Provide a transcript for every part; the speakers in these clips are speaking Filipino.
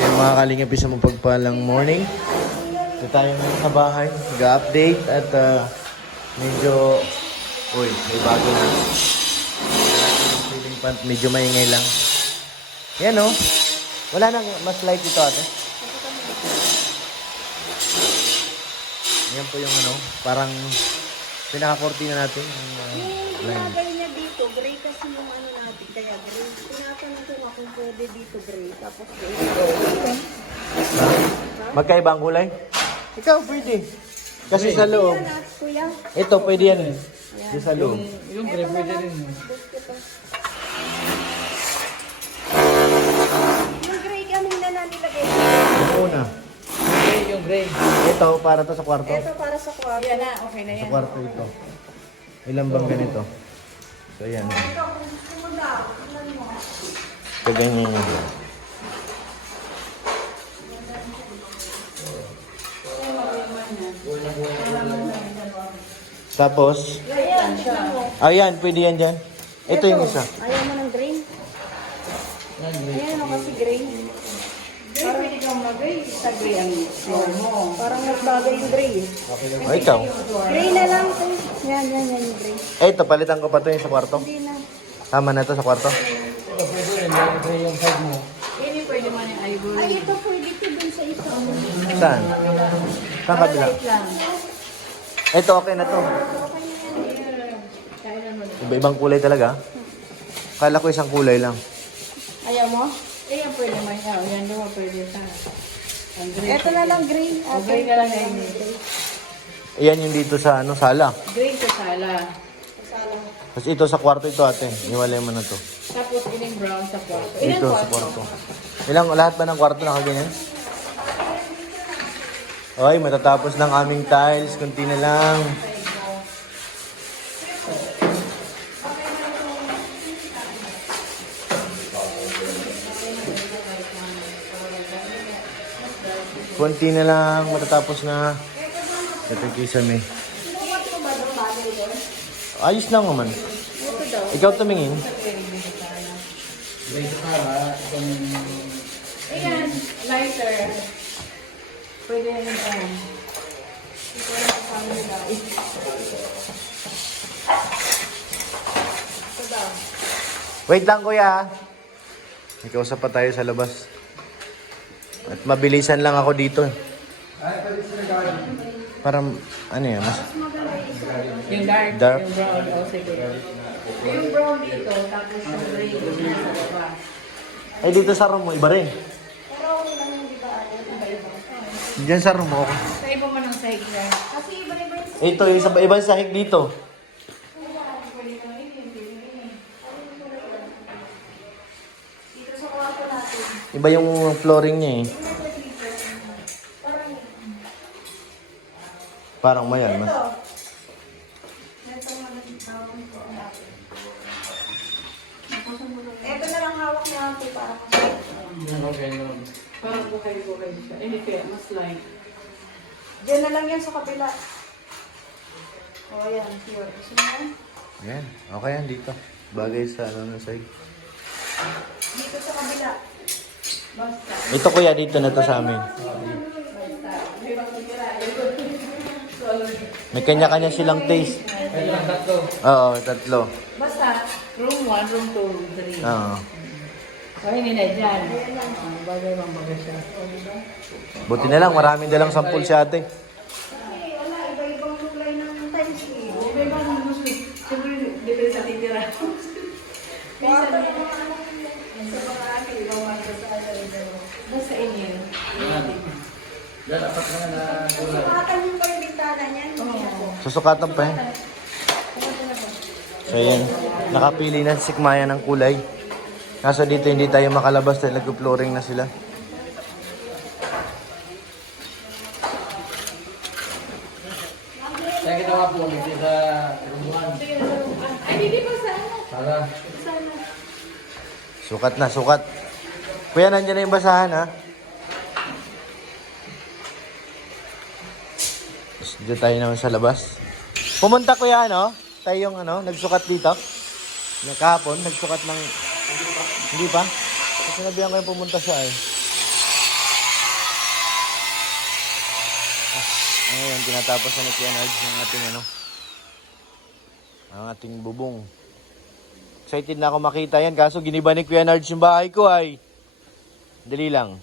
Yung mga kalingap sa mapagpalang morning. Ito tayo ngayon sa bahay. Nag-update at medyo... Uy, may bago na. Yung ceiling fan, medyo maingay lang. Yan o. Wala nang mas light ito ate. Yan po yung ano, parang pinaka-cortina natin. Yung ilagay niya dito, gray kasi yung ano natin, kaya gray. Tinatanong ko nga kung pwede dito gray, tapos gray. Ha? Magkaiba ang kulay? Ikaw pwede. Kasi sa loob. Yan at kuya. Ito pwede yan eh. Yung sa loob. Yung gray pwede rin. Yung gray kami na nilagay. Yung una. Yung gray. Ito para to sa kwarto. Ito para sa kwarto. Yan na, okay na Sa yan. kwarto ito. Ilan bang ganito? So yan. Ito ganyan yun. Tapos, Ayan, tignan mo. ayan, pwede yan dyan. Ito yung isa. Ayaw mo ng gray? Ayan mo kasi gray. Parang pwede kang mag-gray, sa gray ang floor mo. Parang nagbagay yung gray. O ikaw. Gray na lang ito. Yan yung gray. Ito, palitan ko pa ito yung sa kwarto. Hindi na. Tama na ito sa kwarto. Ito pwede rin. Gray yung side mo. Yun yung pwede mo yung ivory. Ay, ito pwede ito dun sa isa. Saan? Saan kabila? Light lang. Ito, okay na to. Kailan mo. Iba-ibang kulay talaga. Kala ko isang kulay lang. Ayaw mo? Eh, yan pwede mo yan. Yan naman pwede sa. Ang gray. Ito na lang gray. O, gray ka lang ngayon. Ayan yung dito sa ano, sala. Gray sa sala. Tapos ito sa kwarto ito ate. Iwalay mo na to. Tapos ining brown sa kwarto. Dito sa kwarto. Ilang lahat ba ng kwarto nakaganyan? Oy, matatapos ng aming tiles. Kunti na lang. Kunti na lang. Matatapos na. Ito yung kisame. Ayos lang naman. Ikaw tumingin. Gray sa kara. Ayan, lighter. Pwede rin yan. Wait lang kuya. May kausap pa tayo sa labas. At mabilisan lang ako dito. Para ano yan, mas Yung dark, Dark. yung brown. O, sige. Yung brown dito, tapos yung gray nasa baba. ay dito sa room mo, iba rin. Diyan sa room mo. Sa iba man ang sahig na. Kasi iba-iba yung Ito, yung sa ibang sahig dito. dito sa kwarto natin. Iba yung flooring niya eh. Parang mayan. Mas. Ito na lang hawak niya ate para Okay, no. Parang bukay-bukay siya. Hindi kaya, mas light. Diyan na lang yan sa kabila. O, ayan. Sure. Gusto mo yan? Yan, okay yan dito. Bagay sa ano ng sahig. Dito sa kabila. Basta. Ito kuya, dito na to sa amin. May kanya-kanya silang taste. Ito lang tatlo. Oo, tatlo. Basta, room 1, room 2, room 3. Oo. O, hindi na dyan. Bagay bang bagay siya. Buti na lang, maraming dalang sampul si ate. Kasi wala, iba-ibang kulay ng tiles eh. Iba ba ang gusto? Siguro, dito sa titira. Kwarto ng mga ano sa mga ate, ibang mga sa Basta inyo. Yan, apat na na. sukatan yung pa yung bintana niyan. Susukatan pa yan. So yan, nakapili na si Maya ng kulay. Kaso dito hindi tayo makalabas dahil nag-flooring na sila. Kaya ginawa po dito sa room 1. Ay, hindi pa sa ano? Para. Sukat na, sukat. Kuya, nandiyan na yung basahan ha. Dito tayo naman sa labas. Pumunta kuya ano? Tayo yung ano, nagsukat dito. Kahapon, nagsukat ng... Hindi pa? Kasi sinabihan ko yung pumunta siya eh. Ngayon, tinatapos na ni Kuya Nards yung ating ang ating bubong. Excited na ako makita yan, kaso giniba ni Kuya Nards yung bahay ko ay. Dali lang.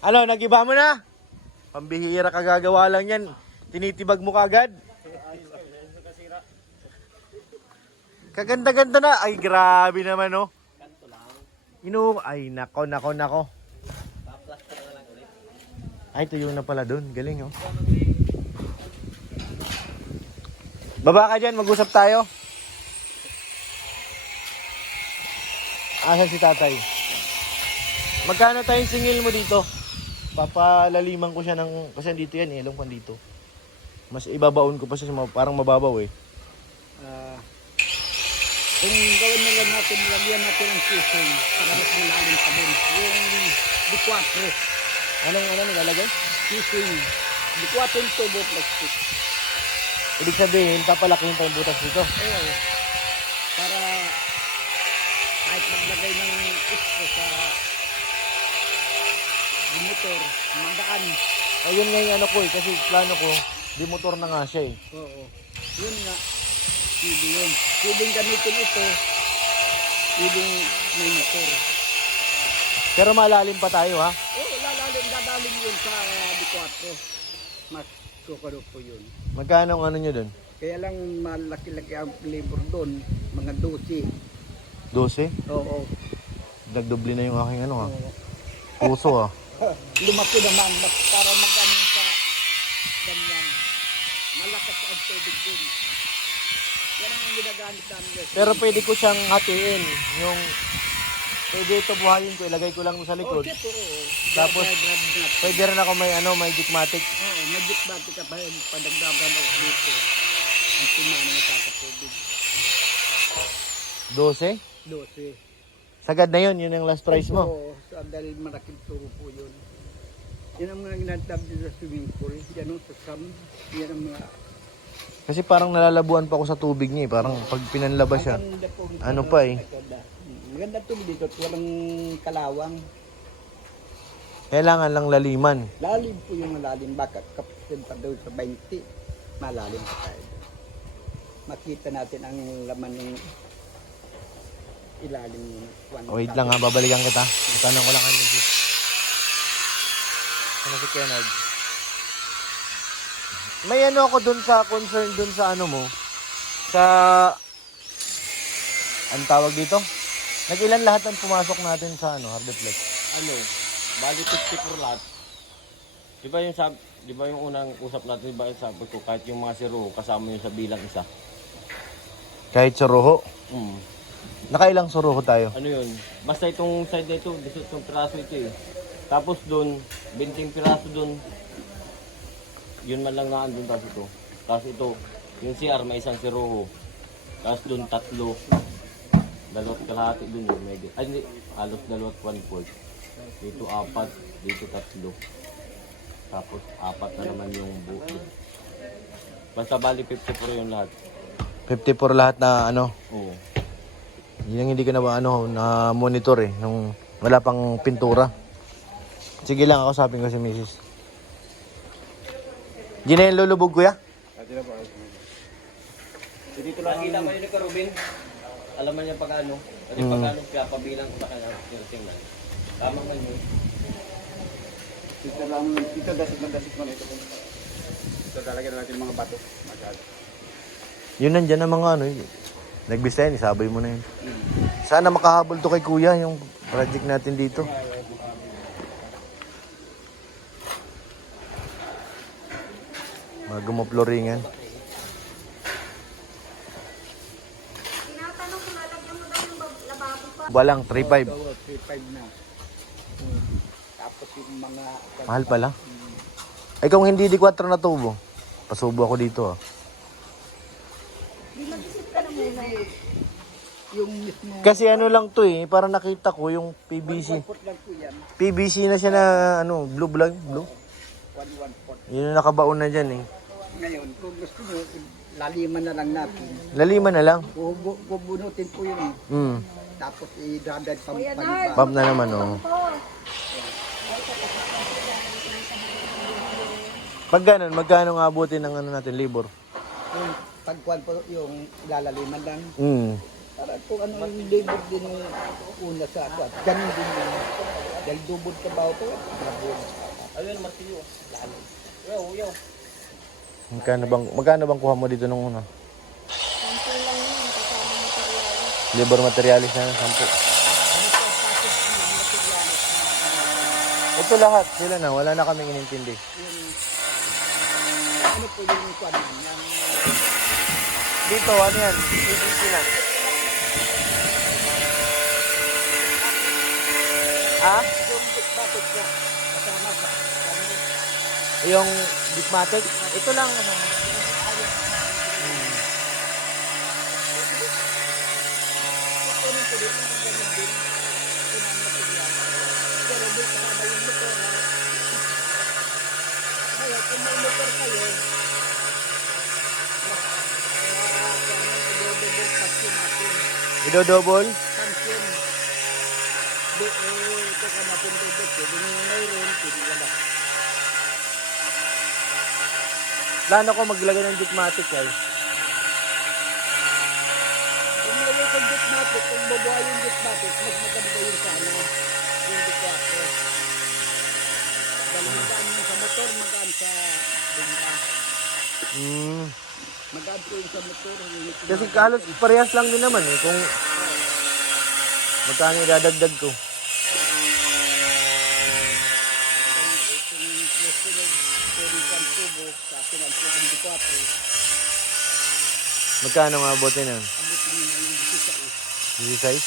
Ano, nagiba mo na? Pambihira kagagawa lang yan. Tinitibag mo kagad. Kaganda-ganda na. Ay, grabe naman, oh. Ay, nako. Ay, tuyo na pala dun. Galing, oh. Baba ka dyan, mag-usap tayo. Asan si tatay? Magkano tayong singil mo dito? Papalaliman ko siya ng... Kasi dito yan, alam ko dito. Mas ibabaon ko pa siya, parang mababaw eh. Kung gawin na lang natin, lagyan natin ang sisig para mas malalim pa din. Yung D4. Anong nilalagay? Sisig. D4 yung tubo plastic. Ibig sabihin, papalakihin pa yung butas dito. Oo. Para kahit maglagay ng extra sa motor, mandaan. Ayun nga yung ano ko eh, kasi plano ko, di motor na nga siya eh. Oo. Yun nga. Pwede yun. Pwedeng gamitin ito. Pwedeng may motor. Pero malalim pa tayo ha. Oo, dadalim yun sa D4. Mas kukaro po yun. Magkano ang ano nyo dun? Kaya lang malaki-laki ang labor doon. Mga 12. 12? Oo. Nagdoble na yung aking ano ha. Oo. Puso ha. Lumaki naman para mag-ano sa ganyan. Malakas ang tubig dun. Yan ang ginagamit namin. Pero pwede ko siyang hatiin. Yung pwede ito buhayin ko, ilagay ko lang sa likod. Okay po. Tapos, pwede rin ako may jigmatic. Oo, may jigmatic ka pa yung padagdagan o dito. Ang tima na nagkakatubig. 12? 12. Sagad na yun yung last price mo. Oo, dahil malaking turo po yun. Yan ang mga ginatap dito sa swimming pool. Yan ang sasam. Yan ang mga... Kasi parang nalalabuan pa ako sa tubig niya eh. Parang pag pinanlaba siya. Maganda po ang Ano pa eh. Maganda tubig dito at walang kalawang. Kailangan lang laliman. Lalim po yung malalim. Baka kapitin pa daw sa 20. Malalim pa tayo. Makita natin ang laman ng ilalim ng Wait lang ha, babalikan kita. Itanong ko lang kay Mrs. Ano si Kenneth? May ano ako dun sa concern dun sa ano mo. Sa... Ang tawag dito? Nag-ilan lahat ang pumasok natin sa ano, Hardeplex? Ano, bali 50 per lot. Di ba yung unang usap natin, di ba yung sabi ko, kahit yung mga zero, kasama yun sa bilang isa. Kahit sa Roho. Hmm. Nakailang suruho tayo? Ano yun, basta itong side na ito, 18 piraso ito eh. Tapos doon, 20 piraso doon, yun man lang naan doon, tapos ito. Tapos ito, yung CR may isang zero. Tapos doon 3, dalawat kalahati doon yun, medyo. Ay hindi, halos dalawat 1/4. Dito 4, dito 3. Tapos 4 na naman yung buo. Basta bali 54 yung lahat. 54 lahat na ano. Oo. Yun ang hindi ko na monitor eh. Nung wala pang pintura. Sige lang, ako sabi ko si Mrs. Di na yung lulubog kuya? Dito lang kita mo yun ni Karubin. Alam mo niya pag ano. Kasi pag ano kaya pabilang ko na kanya tingnan. Tama man yun. Ito lang, ito dasig man ito. Ito talaga natin mga bato. Masyado. Yun nandyan ang mga ano. Nagbisayan, isabay mo na yun. Sana makahabol to kay kuya yung project natin dito. Magumoploringan. Tinatanong kung lalagyan mo daw yung lababo pa. Walang 3.5. 3.5 na. Tapos yung mga... Mahal pala. Ay kung hindi di 4 na tubo, pasubo ako dito ah. Yung mismo... Kasi ano lang to eh, para nakita ko yung PVC. Put lang po yan. PVC na siya na ano, blue. 1/4. Yun yung nakabaon na dyan eh. Ngayon, kung gusto nyo, laliman na lang natin. Laliman na lang. Bubunutin po yun. Tapos i-dadad pang paliba. Pump na naman oh. Pag ganun, magkano nga abutin ng ano natin, libor? Yung pagkuhan po, yung lalaliman lang. Para kung ano yung labor din yung una sa ako. At ganun din yung dahil dubod ka ba ito? Ayun, Martilyo. Yo. Magkano bang kuha mo dito nung una? Sample lang yun, kasama materialis. Libor materialis na 10. Ito lahat, sila na. Wala na kaming inintindi. Ano po yung kuhan yung Dito, ano yan? PVC na. Ha? bakit po kasama sa Yung Dismatic? Ito lang. Ano. pero doon kasama yung motor na kaya kung may motor kayo Idodouble? Samsung. Ito ka napundubot. Pwede nyo mayroon. Pwede ka ba? Plano ko maglagay ng Dismatic ay. Kung nilagay kong Ditmatic, kung babawa yung Ditmatic, mas maganda yung sa ano, yung Ditmatic. Dahil magaan yung sa motor, magaan sa bumba. Magaan po yung sa motor. Kasi halos parehas lang din naman eh. Kung magkano idadagdag ko. Magkano nga abutin yan? 16?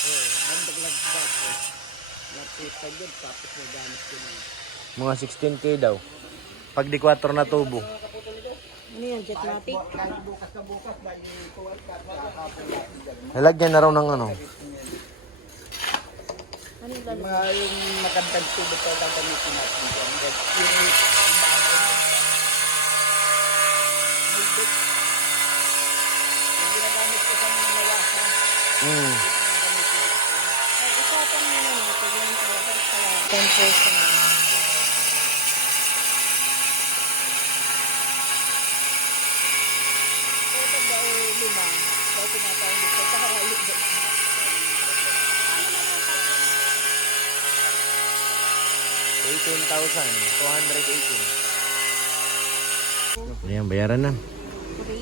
Mga 16K daw. Pag di 4 na tubo. Ano yan, Jetmatic? Nalagyan na raw ng ano. Ano yung lalo? Yung magandang tubo pa ang gamitin natin dyan. Yung ginagamit ko sa mga nawasa, Ay, usapan mo na natin yung kaya 10%. pwede ba lima, daw tinatawag dito, pakarayo ba? 18,218. Ayan, bayaran na.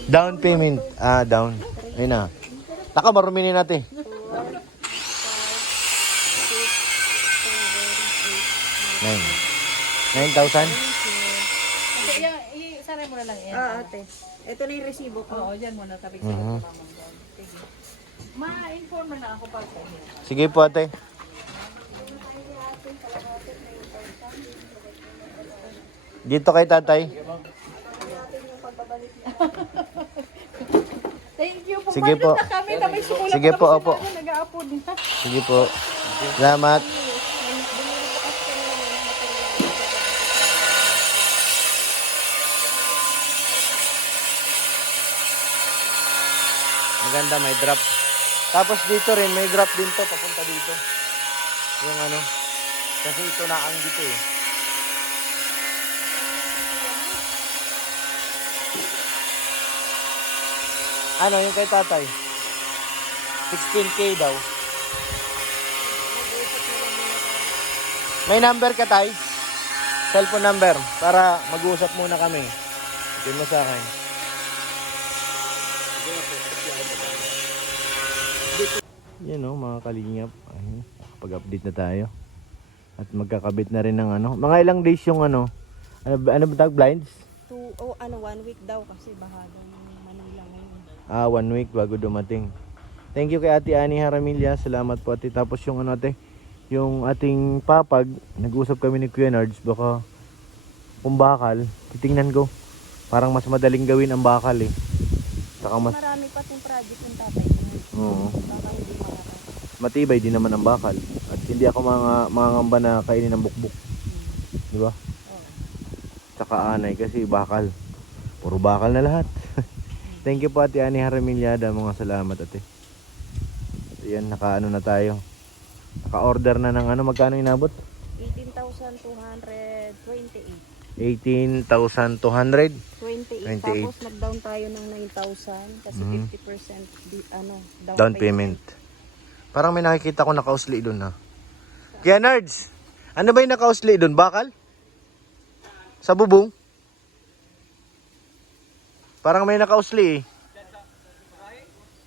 Down payment. Down. Ayun na. Taka, maruminin natin. 9,000? Saray mo na lang yan. Ate. Ito na yung resibo ko. Oo, dyan muna. Tabi ko sa mamang doon. Sige. Ma-inform na ako pa sa inyo. Sige po, ate. Dito kay tatay. Thank you po. Sige po. Na kami, na may sumula Sige pa po, kami opo. sa nag-aapod na. Sige po. Salamat. Maganda, may drop. Tapos dito rin, may drop din to, papunta dito. Yung ano. Kasi ito na ang dito eh. Ano, yung kay tatay? 16K daw. May number ka, tay? Cellphone number. Para mag-uusap muna kami. Ito mo sa akin. Yan o, mga kalingap. Ayun, nakapag-update na tayo. At magkakabit na rin ng ano. Mga ilang days yung ano. Ano ba tawag? Blinds? 1 week daw kasi bahado ng Manila ngayon. 1 week bago dumating. Thank you kay Ate Ani Haramilla. Salamat po, ate. Tapos yung ano, ate, yung ating papag, nag-usap kami ni Kuya Nards, baka kung bakal, titingnan ko. Parang mas madaling gawin ang bakal eh. Saka mas Marami pa yung project ng tatay. oo, Baka hindi makakita. matibay din naman ang bakal. At hindi ako mangangamba na kainin ng bukbuk. Di ba? Saka anay kasi bakal. Puro bakal na lahat. Thank you po, Ate Ani Haramillada. Mga salamat, ate. Ayan, naka-ano na tayo. Naka-order na ng ano. Magkano inabot? 18,228. 18,200. 28. 28. Tapos nag-down tayo ng 9,000 kasi 50% Down payment. Parang may nakikita ko nakausli doon ha. Kaya Nards, ano ba yung nakausli doon? Bakal? Sa bubong? Parang may nakausli eh.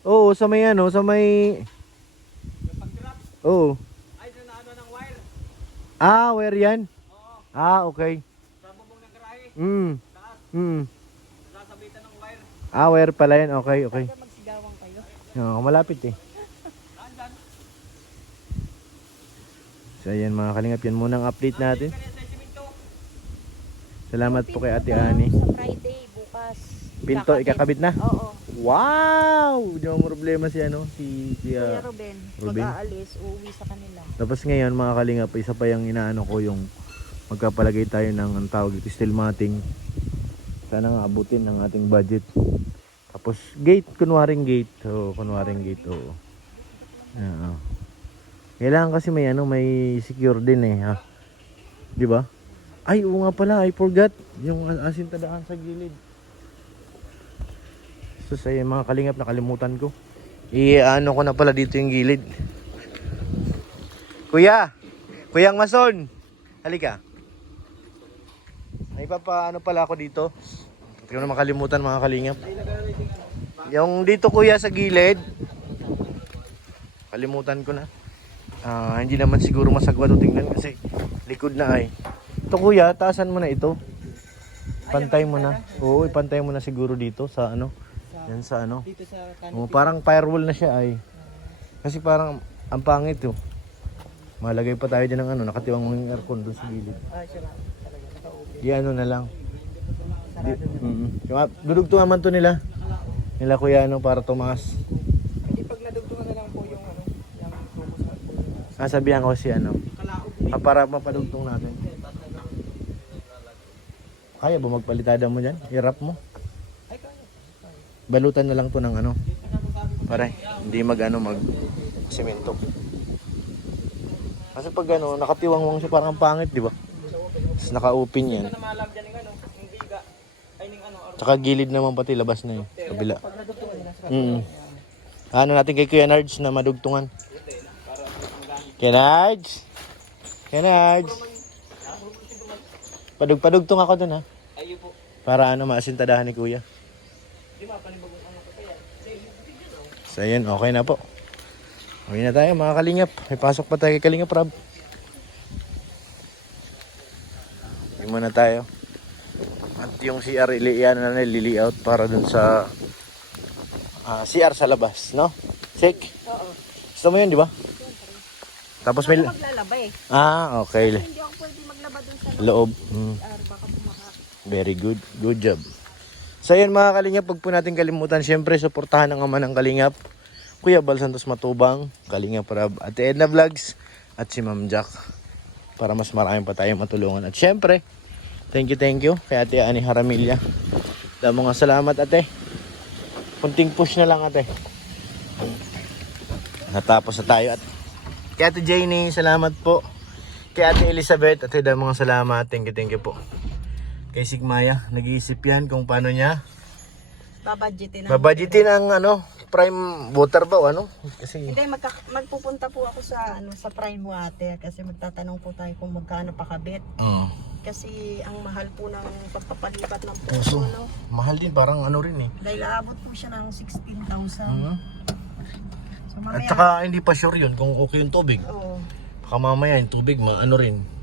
Oo, sa may ano, sa may... Oo. Ay, na ano ng wire. Ah, where yan? Oo. Ah, okay. Sa bubong ng garahe. Mm. Sasabitan ng wire. Ah, where pala yan? Okay, okay. magsigawan kayo. Oo, malapit eh. So ayan mga kalingap, yan muna ang update natin. Salamat po kay Ate Ani. Sa Friday, bukas. Pinto, ikakabit na? Oo. Wow! Hindi mo problema si ano, si Kuya Ruben, Ruben. pag-aalis, uuwi sa kanila. Tapos ngayon mga kalingap, isa pa yung inaano ko yung magkapalagay tayo ng ang tawag dito, steel matting. Sana nga abutin ng ating budget. Tapos gate, kunwaring gate. Oo, kunwaring gate. Oo. Oo. Kailangan kasi may ano, may secure din eh, ha. 'Di ba? Ay, oo nga pala, I forgot yung asin tadaan sa gilid. So sa mga kalingap, nakalimutan ko. I-ano ko na pala dito yung gilid. Kuya! Kuyang Mason! Halika. May papaano pala ako dito. Hindi ko na makalimutan mga kalingap. Yung dito kuya sa gilid. Kalimutan ko na. Hindi naman siguro masagwa to tingnan kasi likod na ay. Ito kuya, taasan mo na ito. Pantay mo na. Oo, ipantay mo na siguro dito sa ano. Yan sa ano. Dito sa Parang firewall na siya ay. Kasi parang ang pangit oh. Malagay pa tayo dyan ng ano, nakatiwang mo yung aircon doon sa gilid. Di ano na lang. Dudugtungan man to nila. Nila kuya ano para tumaas. Hindi pag nadugtungan na lang po yung ano, yung focus. Sabihan ko si ano. Kalaog. Para mapadugtong natin. Kaya ba magpalitada mo dyan? I-wrap mo? Balutan na lang to ng ano. Para hindi mag semento. Kasi pag ano, nakatiwangwang siya parang pangit, di ba? Tapos naka-open yan. Na malam dyan yung ano, yung biga. Ay yung ano, Tsaka gilid naman pati labas na yun. Kabila. pag nadugtungan nila sa Ano natin kay Kuya Nards na madugtungan? Kuya Nards? Kuya Nards? Padugtong ako dun ha. ayo po. Para ano, maasintadahan ni Kuya. Di ba, panibagong ano ko pa yan. So yun, okay na po. Okay na tayo mga kalingap. May pasok pa tayo kay Kalingap Rob. Hindi muna tayo. At yung CR lili-out para dun sa CR sa labas, no? Sik? Oo. Gusto mo yun, di ba? Tapos may... Ako maglalaba eh. Okay. Hindi ako pwede maglaba dun sa Loob. baka bumaka. Very good. Good job. So yun mga kalingap, pag po natin kalimutan, syempre suportahan ang ama ng Kalingap, Kuya Bal Santos Matubang, Kalingap Rob, Ate Edna Vlogs, at si Ma'am Jack. Para mas marami pa tayong matulungan. At syempre, thank you kay Ate Ani Haramilya. Damo nga salamat ate. Kunting push na lang ate. Natapos na tayo. At kay Ate Janie, salamat po. Kay Ate Elizabeth, ate damo nga salamat. Thank you po. Kay Sigmaya, nag-iisip yan kung paano niya babudgetin ang ano, prime water ba o ano? Kasi Hindi, magpupunta po ako sa sa Prime Water kasi magtatanong po tayo kung magkano pakabit. Kasi ang mahal po ng pagpapalipat ng puso, no? mahal din, parang ano rin eh. Dahil aabot po siya ng 16,000. So At mamaya, saka hindi pa sure yun kung okay yung tubig. oo. Baka mamaya yung tubig ano rin.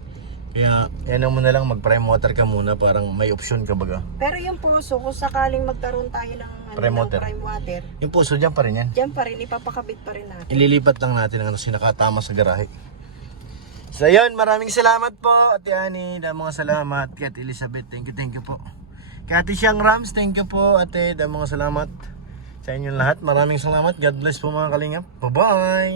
Kaya yan mo na lang, mag-prime water ka muna, parang may option ka baga. Pero yung puso, kung sakaling magkaroon tayo ng Prime water. Prime Water, Yung puso dyan pa rin yan. diyan pa rin, ipapakabit pa rin natin. Ililipat lang natin ang sinakatama sa garahe. So yun, maraming salamat po Ate Ani, mga salamat. Kay Ate Elizabeth, thank you po. Kay Ate Siang Rams, thank you po Ate, mga salamat sa inyong lahat. Maraming salamat, God bless po mga Kalingap. Bye bye.